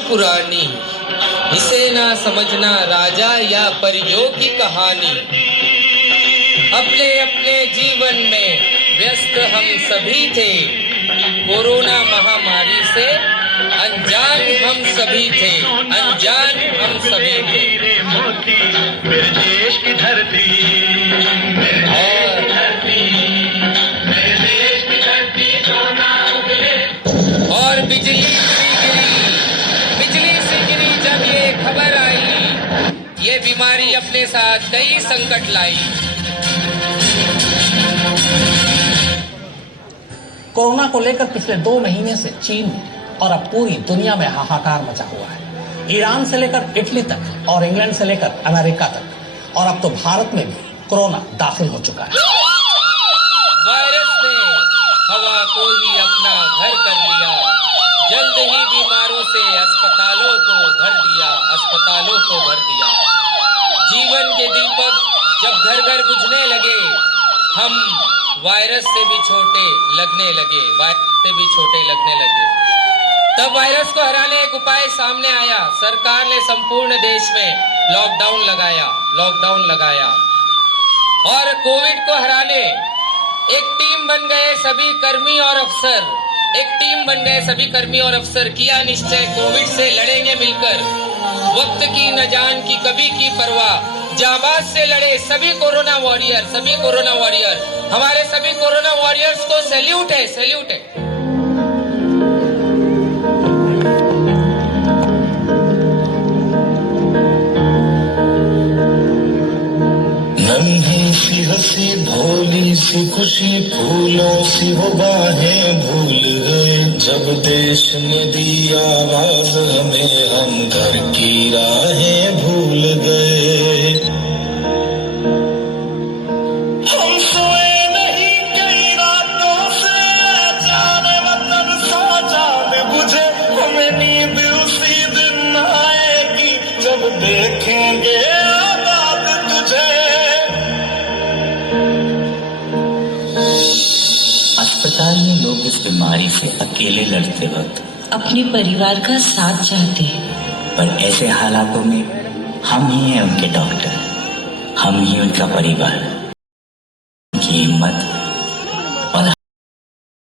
पुरानी, इसे ना समझना राजा या परियों की कहानी। अपने अपने जीवन में व्यस्त हम सभी थे, कोरोना महामारी से अनजान हम सभी थे, अनजान हम सभी थे। मेरे देश की धरती, और बिजली से गिरी जब ये खबर आई, ये बीमारी अपने साथ कई संकट लाई। कोरोना को लेकर पिछले 2 महीने से चीन में और अब पूरी दुनिया में हाहाकार मचा हुआ है। ईरान से लेकर इटली तक और इंग्लैंड से लेकर अमेरिका तक और अब तो भारत में भी कोरोना दाखिल हो चुका है। वायरस ने हवा को ही अपना घर कर लिया, जल्द ही बीमारों से अस्पतालों को भर दिया, अस्पतालों को भर दिया। जीवन के दीपक जब घर घर बुझने लगे, हम वायरस से भी छोटे लगने लगे, वायरस से भी छोटे लगने लगे। तब वायरस को हराने एक उपाय सामने आया। सरकार ने संपूर्ण देश में लॉकडाउन लगाया और कोविड को हराने एक टीम बन गए सभी कर्मी और अफसर, किया निश्चय कोविड से लड़ेंगे मिलकर। वक्त की न जान की कभी की परवाह, जाबाज से लड़े सभी कोरोना वॉरियर, हमारे सभी कोरोना वॉरियर्स को सैल्यूट है। नन्ही सी हंसी भोली सी खुशी, फूलों सी वो बाहें भूल गए। जब देश ने दी आवाज हमें, हम घर की राहें भूल गए। हम सोए नहीं कई रातों से, जाने वतन सा जान बुझे। हमें नींद उसी दिन आएगी जब देखेंगे आबाद तुझे। अस्पताल में लोग इस बीमारी से अकेले लड़ते वक्त अपने परिवार का साथ चाहते हैं, पर ऐसे हालातों में हम ही हैं उनके डॉक्टर, हम ही उनका परिवार।